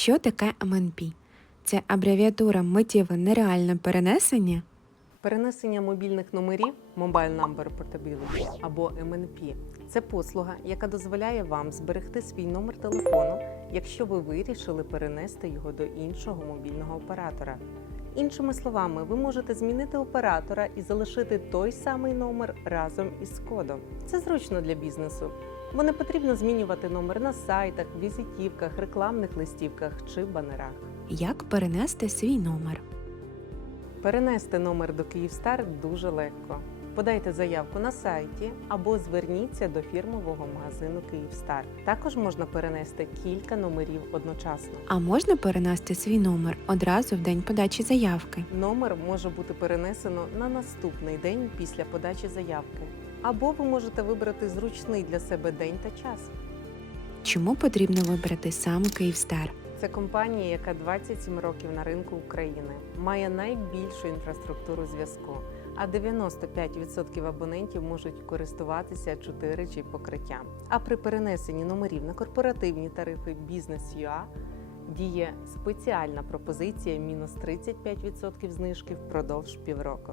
Що таке МНП? Це абревіатура миттєве нереальне перенесення? Перенесення мобільних номерів Mobile Number Portability або MNP – це послуга, яка дозволяє вам зберегти свій номер телефону, якщо ви вирішили перенести його до іншого мобільного оператора. Іншими словами, ви можете змінити оператора і залишити той самий номер разом із кодом. Це зручно для бізнесу, бо не потрібно змінювати номер на сайтах, візитівках, рекламних листівках чи банерах. Як перенести свій номер? Перенести номер до Київстар дуже легко. Подайте заявку на сайті або зверніться до фірмового магазину Київстар. Також можна перенести кілька номерів одночасно. А можна перенести свій номер одразу в день подачі заявки? Номер може бути перенесено на наступний день після подачі заявки. Або ви можете вибрати зручний для себе день та час. Чому потрібно вибрати саме Київстар? Це компанія, яка 27 років на ринку України, має найбільшу інфраструктуру зв'язку, а 95% абонентів можуть користуватися 4G покриттям. А при перенесенні номерів на корпоративні тарифи Business.ua діє спеціальна пропозиція мінус 35% знижки впродовж півроку.